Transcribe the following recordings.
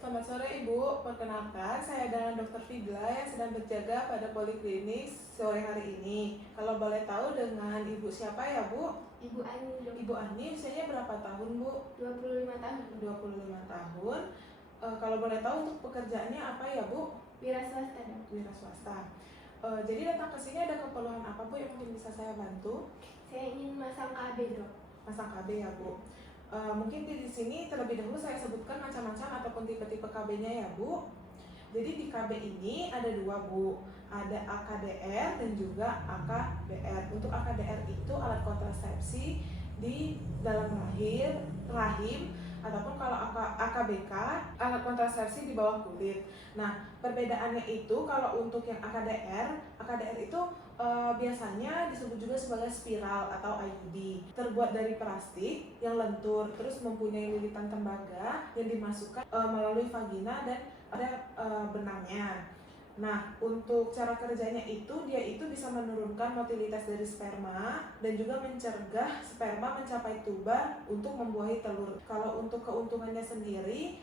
Selamat sore Ibu, perkenalkan saya dengan Dr. Fidla yang sedang berjaga pada poliklinik sore hari ini. Kalau boleh tahu dengan Ibu siapa ya Bu? Ibu Ani, dok. Ibu Ani usianya berapa tahun Bu? 25 tahun. 25 tahun. Kalau boleh tahu untuk pekerjaannya apa ya Bu? Wira swasta, dok. Wira swasta. Jadi datang ke sini ada keperluan apa Bu yang mungkin bisa saya bantu? Saya ingin masang KB, dok. Masang KB ya Bu. Mungkin di sini terlebih dahulu saya sebutkan macam-macam ataupun tipe-tipe KB-nya ya Bu. Jadi di KB ini ada dua Bu, ada AKDR dan juga AKBR. Untuk AKDR itu alat kontrasepsi di dalam rahim ataupun kalau AKBK alat kontrasepsi di bawah kulit. Nah, perbedaannya itu kalau untuk yang AKDR itu biasanya disebut juga sebagai spiral atau IUD, terbuat dari plastik yang lentur, terus mempunyai lilitan tembaga yang dimasukkan melalui vagina dan ada benangnya. Nah, untuk cara kerjanya itu, dia itu bisa menurunkan motilitas dari sperma dan juga mencegah sperma mencapai tuba untuk membuahi telur. Kalau untuk keuntungannya sendiri,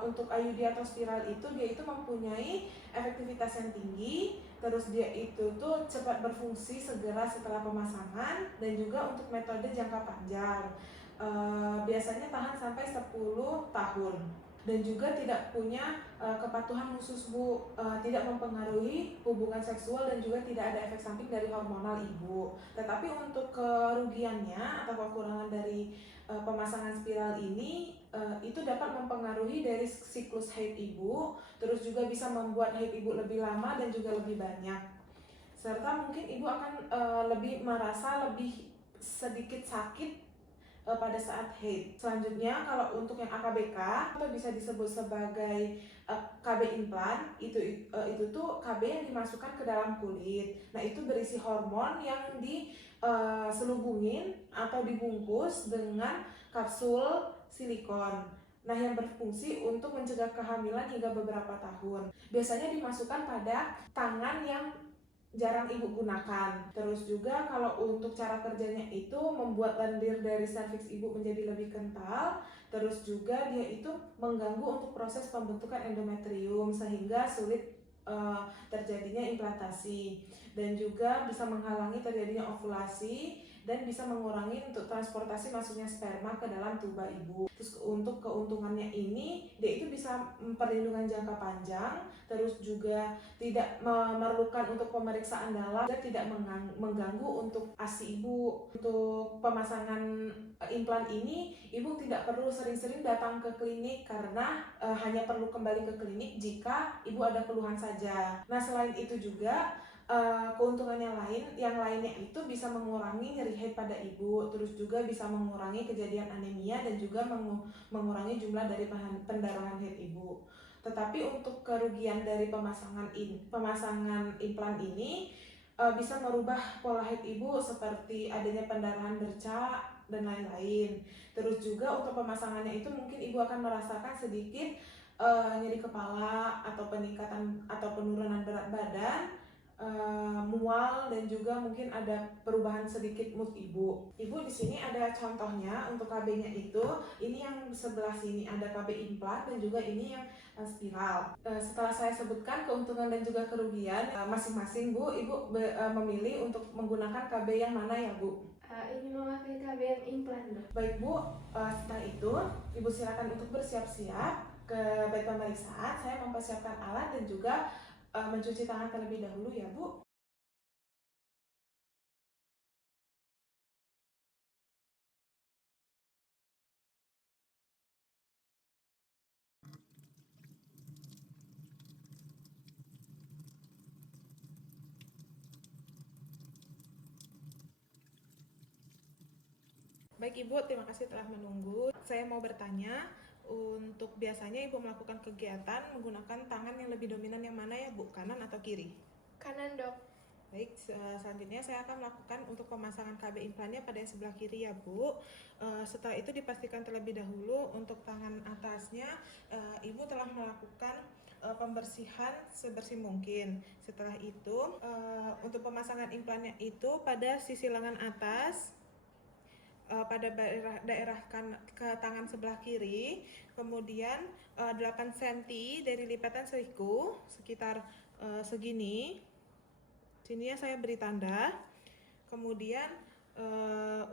untuk IUD atau spiral itu dia itu mempunyai efektivitas yang tinggi, terus dia itu tuh cepat berfungsi segera setelah pemasangan dan juga untuk metode jangka panjang. Biasanya tahan sampai 10 tahun dan juga tidak punya kepatuhan khusus Bu, tidak mempengaruhi hubungan seksual dan juga tidak ada efek samping dari hormonal ibu. Tetapi untuk kerugiannya atau kekurangan dari pemasangan spiral ini itu dapat mempengaruhi dari siklus haid ibu, terus juga bisa membuat haid ibu lebih lama dan juga lebih banyak. Serta mungkin ibu akan lebih merasa lebih sedikit sakit pada saat haid. Selanjutnya kalau untuk yang AKBK atau bisa disebut sebagai KB implan, itu tuh KB yang dimasukkan ke dalam kulit. Nah, itu berisi hormon yang diselubungin atau dibungkus dengan kapsul silikon. Nah, yang berfungsi untuk mencegah kehamilan hingga beberapa tahun. Biasanya dimasukkan pada tangan yang jarang ibu gunakan. Terus juga kalau untuk cara kerjanya itu membuat lendir dari serviks ibu menjadi lebih kental. Terus juga dia itu mengganggu untuk proses pembentukan endometrium sehingga sulit terjadinya implantasi, dan juga bisa menghalangi terjadinya ovulasi dan bisa mengurangi untuk transportasi masuknya sperma ke dalam tuba ibu. Terus untuk keuntungannya ini, dia itu bisa perlindungan jangka panjang, terus juga tidak memerlukan untuk pemeriksaan dalam, juga tidak mengganggu untuk ASI ibu. Untuk pemasangan implan ini, ibu tidak perlu sering-sering datang ke klinik karena hanya perlu kembali ke klinik jika ibu ada keluhan saja. Nah, selain itu juga keuntungannya yang lainnya itu bisa mengurangi nyeri haid pada ibu, terus juga bisa mengurangi kejadian anemia dan juga mengurangi jumlah dari pendarahan haid ibu. Tetapi untuk kerugian dari pemasangan implan ini bisa merubah pola haid ibu seperti adanya pendarahan bercak dan lain-lain. Terus juga untuk pemasangannya itu mungkin ibu akan merasakan sedikit nyeri kepala atau peningkatan atau penurunan berat badan, mual, dan juga mungkin ada perubahan sedikit mood ibu. Ibu di sini ada contohnya untuk KB-nya itu. Ini yang sebelah sini ada KB implan dan juga ini yang spiral. Setelah saya sebutkan keuntungan dan juga kerugian masing-masing Bu, ibu memilih untuk menggunakan KB yang mana ya Bu? Ingin memakai KB yang implan, dok. Baik Bu, setelah itu ibu silakan untuk bersiap-siap ke bed pemeriksaan. Saya mempersiapkan alat dan juga mencuci tangan terlebih dahulu ya Bu. Baik Ibu, terima kasih telah menunggu. Saya mau bertanya, untuk biasanya Ibu melakukan kegiatan menggunakan tangan yang lebih dominan yang mana ya Bu? Kanan atau kiri? Kanan, dok. Baik, selanjutnya saya akan melakukan untuk pemasangan KB implannya pada yang sebelah kiri ya Bu. Setelah itu dipastikan terlebih dahulu untuk tangan atasnya Ibu telah melakukan pembersihan sebersih mungkin. Setelah itu untuk pemasangan implannya itu pada sisi lengan atas pada daerah ke tangan sebelah kiri, kemudian 8 cm dari lipatan siku sekitar segini. Sini ya saya beri tanda. Kemudian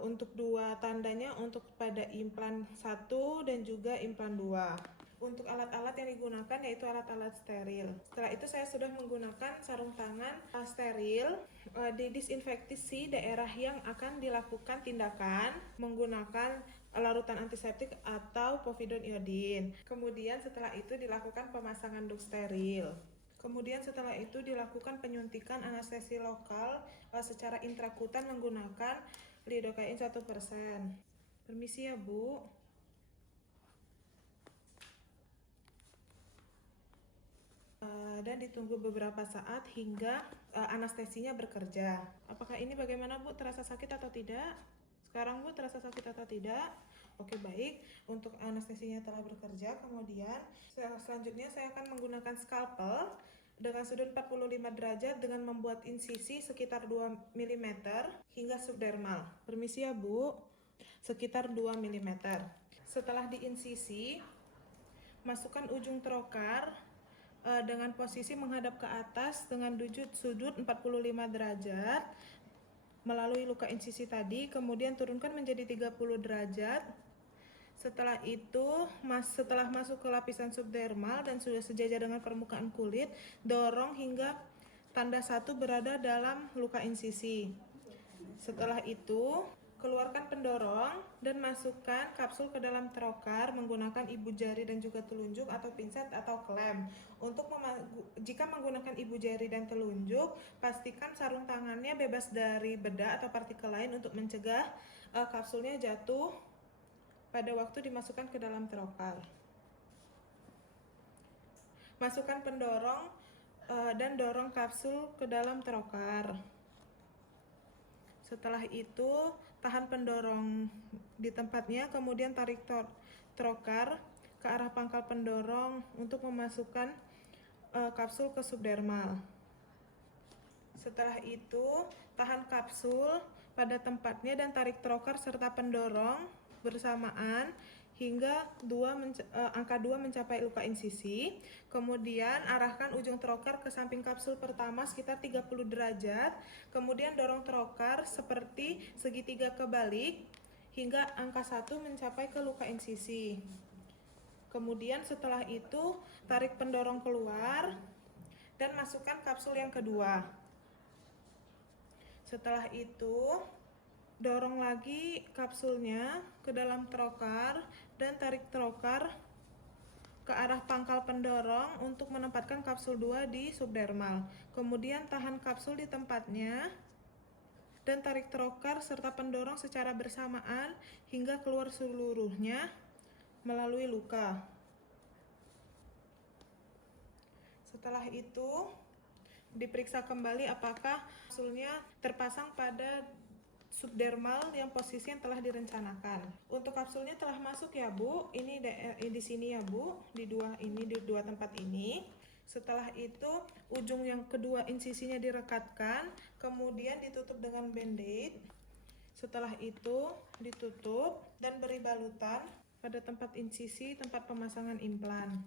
untuk dua tandanya untuk pada implan 1 dan juga implan 2. Untuk alat-alat yang digunakan yaitu alat-alat steril. Setelah itu saya sudah menggunakan sarung tangan steril, didisinfeksi daerah yang akan dilakukan tindakan menggunakan larutan antiseptik atau povidone iodin. Kemudian setelah itu dilakukan pemasangan duk steril. Kemudian setelah itu dilakukan penyuntikan anestesi lokal secara intrakutan menggunakan lidocaine 1%. Permisi ya Bu. Dan ditunggu beberapa saat hingga anestesinya bekerja. Apakah ini bagaimana Bu? Terasa sakit atau tidak? Sekarang Bu terasa sakit atau tidak? Oke, baik. Untuk anestesinya telah bekerja, kemudian selanjutnya saya akan menggunakan skalpel dengan sudut 45 derajat dengan membuat insisi sekitar 2 mm hingga subdermal. Permisi ya Bu. Sekitar 2 mm. Setelah diinsisi, masukkan ujung trokar dengan posisi menghadap ke atas dengan sudut 45 derajat melalui luka insisi tadi, kemudian turunkan menjadi 30 derajat. Setelah itu, setelah masuk ke lapisan subdermal dan sudah sejajar dengan permukaan kulit, dorong hingga tanda 1 berada dalam luka insisi. Setelah itu, keluarkan pendorong dan masukkan kapsul ke dalam trokar menggunakan ibu jari dan juga telunjuk atau pinset atau klem. Jika menggunakan ibu jari dan telunjuk, pastikan sarung tangannya bebas dari bedak atau partikel lain untuk mencegah kapsulnya jatuh pada waktu dimasukkan ke dalam trokar. Masukkan pendorong dan dorong kapsul ke dalam trokar. Setelah itu, tahan pendorong di tempatnya, kemudian tarik trokar ke arah pangkal pendorong untuk memasukkan kapsul ke subdermal. Setelah itu, tahan kapsul pada tempatnya dan tarik trokar serta pendorong bersamaan hingga angka 2 mencapai luka insisi. Kemudian arahkan ujung trokar ke samping kapsul pertama sekitar 30 derajat. Kemudian dorong trokar seperti segitiga kebalik hingga angka 1 mencapai ke luka insisi. Kemudian setelah itu tarik pendorong keluar dan masukkan kapsul yang kedua. Setelah itu dorong lagi kapsulnya ke dalam trokar dan tarik trokar ke arah pangkal pendorong untuk menempatkan kapsul 2 di subdermal. Kemudian tahan kapsul di tempatnya dan tarik trokar serta pendorong secara bersamaan hingga keluar seluruhnya melalui luka. Setelah itu diperiksa kembali apakah kapsulnya terpasang pada subdermal yang posisi yang telah direncanakan. Untuk kapsulnya telah masuk ya Bu. Ini di sini ya Bu, di dua tempat ini. Setelah itu ujung yang kedua insisinya direkatkan, kemudian ditutup dengan band-aid. Setelah itu ditutup dan beri balutan pada tempat insisi tempat pemasangan implan.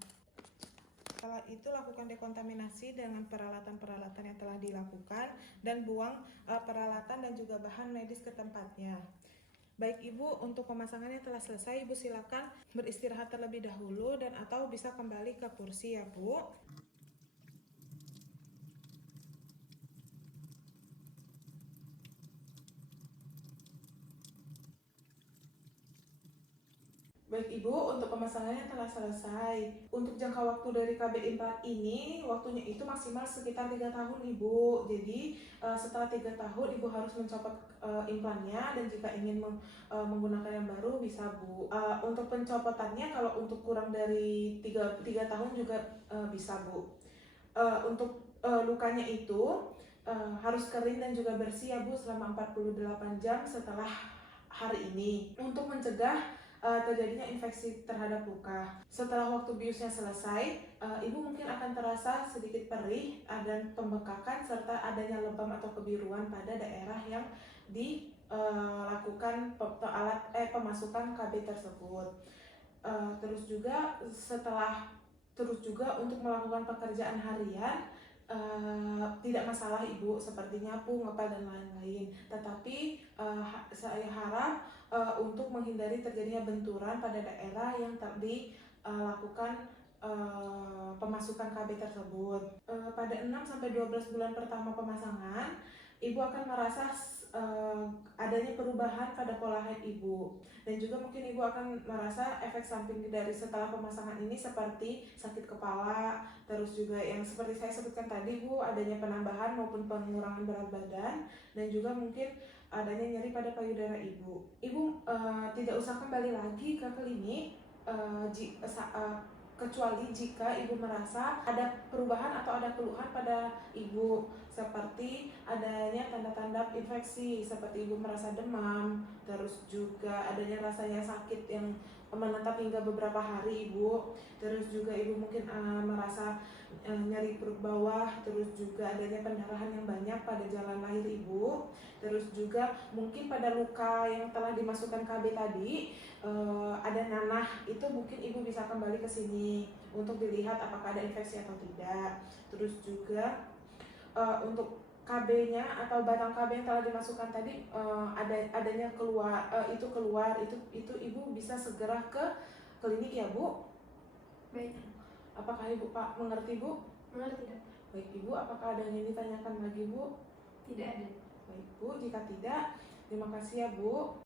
Setelah itu lakukan dekontaminasi dengan peralatan-peralatan yang telah dilakukan dan buang peralatan dan juga bahan medis ke tempatnya. Baik Ibu, untuk pemasangannya telah selesai. Ibu silakan beristirahat terlebih dahulu dan atau bisa kembali ke kursi ya Bu. Baik Ibu, untuk pemasangannya telah selesai. Untuk jangka waktu dari KB implan ini, waktunya itu maksimal sekitar 3 tahun Ibu. Jadi setelah 3 tahun Ibu harus mencopot implannya, dan jika ingin menggunakan yang baru bisa Bu. Untuk pencopotannya kalau untuk kurang dari 3 tahun juga bisa Bu. Untuk lukanya itu harus kering dan juga bersih ya Bu selama 48 jam setelah hari ini untuk mencegah terjadinya infeksi terhadap luka. Setelah waktu biusnya selesai, Ibu mungkin akan terasa sedikit perih dan pembengkakan serta adanya lebam atau kebiruan pada daerah yang lakukan pemasukan KB tersebut. Terus juga untuk melakukan pekerjaan harian tidak masalah Ibu, seperti nyapu, ngepel dan lain-lain. Tetapi saya harap untuk menghindari terjadinya benturan pada daerah yang dilakukan pemasukan KB tersebut. Pada 6-12 bulan pertama pemasangan, Ibu akan merasa adanya perubahan pada pola haid Ibu, dan juga mungkin Ibu akan merasa efek samping dari setelah pemasangan ini seperti sakit kepala, terus juga yang seperti saya sebutkan tadi Bu, adanya penambahan maupun pengurangan berat badan, dan juga mungkin adanya nyeri pada payudara Ibu. Ibu tidak usah kembali lagi ke klinik kecuali jika Ibu merasa ada perubahan atau ada keluhan pada Ibu, seperti adanya tanda-tanda infeksi, seperti Ibu merasa demam, terus juga adanya rasanya sakit yang menetap hingga beberapa hari Ibu, terus juga Ibu mungkin merasa nyeri perut bawah, terus juga adanya pendarahan yang banyak pada jalan lahir Ibu, terus juga mungkin pada luka yang telah dimasukkan KB tadi ada nanah, itu mungkin Ibu bisa kembali ke sini untuk dilihat apakah ada infeksi atau tidak. Terus juga untuk KB-nya atau batang KB yang telah dimasukkan tadi adanya keluar itu Ibu bisa segera ke klinik ya Bu. Baik. Apakah Ibu Pak mengerti Bu? Mengerti Dok. Baik Ibu, apakah ada yang ditanyakan lagi Bu? Tidak ada. Baik Bu, jika tidak, terima kasih ya Bu.